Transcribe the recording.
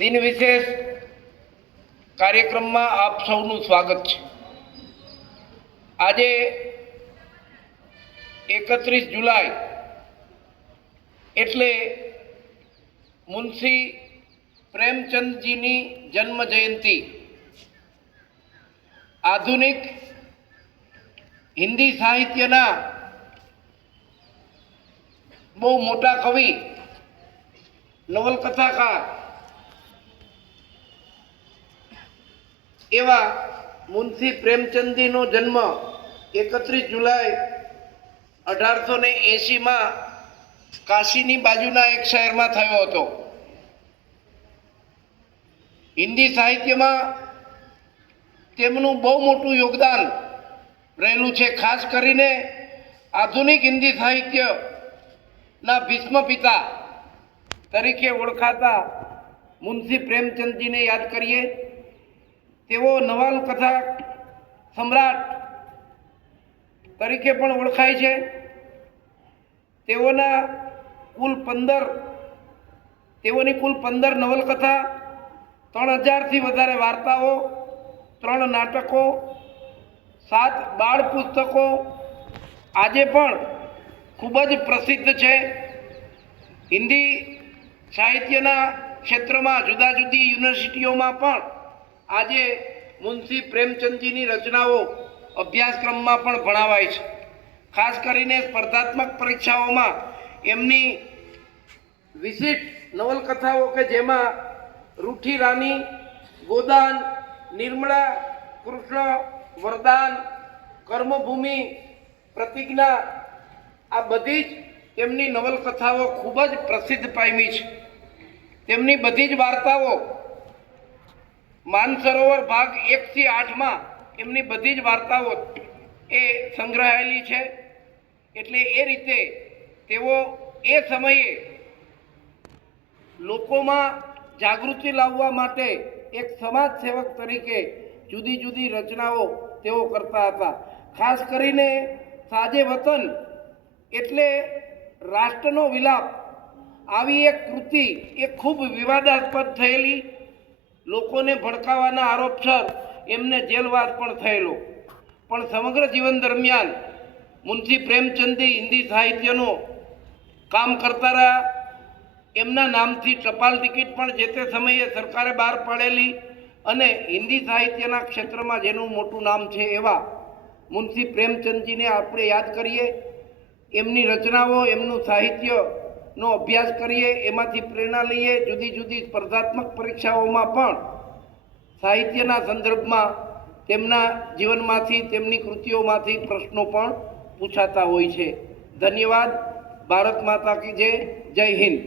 દિન વિશેષ કાર્યક્રમમાં આપ સૌનું સ્વાગત છે। આજે 31 જુલાઈ એટલે મુનશી પ્રેમચંદજીની જન્મ જયંતિ। આધુનિક હિન્દી સાહિત્યના બહુ મોટા કવિ, નવલકથાકાર એવા મુનશી પ્રેમચંદજીનો જન્મ 31 જુલાઈ 1880માં કાશીની બાજુના એક શહેરમાં થયો હતો। હિન્દી સાહિત્યમાં તેમનું બહુ મોટું યોગદાન રહેલું છે। ખાસ કરીને આધુનિક હિન્દી સાહિત્યના ભીષ્મ પિતા તરીકે ઓળખાતા મુનશી પ્રેમચંદજીને યાદ કરીએ। તેઓ નવલકથા સમ્રાટ તરીકે પણ ઓળખાય છે। તેઓની કુલ 15 નવલકથા, 3000થી વધારે વાર્તાઓ, 3 નાટકો, 7 બાળ પુસ્તકો આજે પણ ખૂબ જ પ્રસિદ્ધ છે। હિન્દી સાહિત્યના ક્ષેત્રમાં જુદા જુદી યુનિવર્સિટીઓમાં પણ આજે મુનશી પ્રેમચંદજીની રચનાઓ અભ્યાસક્રમમાં પણ ભણાવાય છે। ખાસ કરીને સ્પર્ધાત્મક પરીક્ષાઓમાં એમની વિશિષ્ટ નવલકથાઓ કે જેમાં રૂઠી રાની, ગોદાન, નિર્મળા, કૃષ્ણ, વરદાન, કર્મભૂમિ, પ્રતિજ્ઞા, આ બધી જ તેમની નવલકથાઓ ખૂબ જ પ્રસિદ્ધ પામી છે। તેમની બધી જ વાર્તાઓ માનસરોવર ભાગ 1 થી 8માં એમની બધી જ વાર્તાઓ એ સંગ્રહાયેલી છે। એટલે એ રીતે તેઓ એ સમયે લોકોમાં જાગૃતિ લાવવા માટે એક સમાજ સેવક તરીકે જુદી જુદી રચનાઓ તેઓ કરતા હતા। ખાસ કરીને સાજે વતન એટલે રાષ્ટ્રનો વિલાપ, આવી એક કૃતિ એ ખૂબ વિવાદાસ્પદ થયેલી, લોકોને ભડકાવાના આરોપસર એમને જેલવાસ પણ થયેલો। પણ સમગ્ર જીવન દરમિયાન મુનશી પ્રેમચંદજી હિન્દી સાહિત્યનું કામ કરતા રહ્યા। એમના નામથી ટપાલ ટિકિટ પણ જે તે સમયે સરકારે બહાર પાડેલી અને હિન્દી સાહિત્યના ક્ષેત્રમાં જેનું મોટું નામ છે એવા મુનશી પ્રેમચંદજીને આપણે યાદ કરીએ, એમની રચનાઓ, એમનું સાહિત્યનો અભ્યાસ કરીએ, એમાંથી પ્રેરણા લઈએ। જુદી જુદી સ્પર્ધાત્મક પરીક્ષાઓમાં પણ સાહિત્યના સંદર્ભમાં તેમના જીવનમાંથી, તેમની કૃતિઓમાંથી પ્રશ્નો પણ પૂછાતા હોય છે। ધન્યવાદ। ભારત માતા કી જય। જય હિન્દ।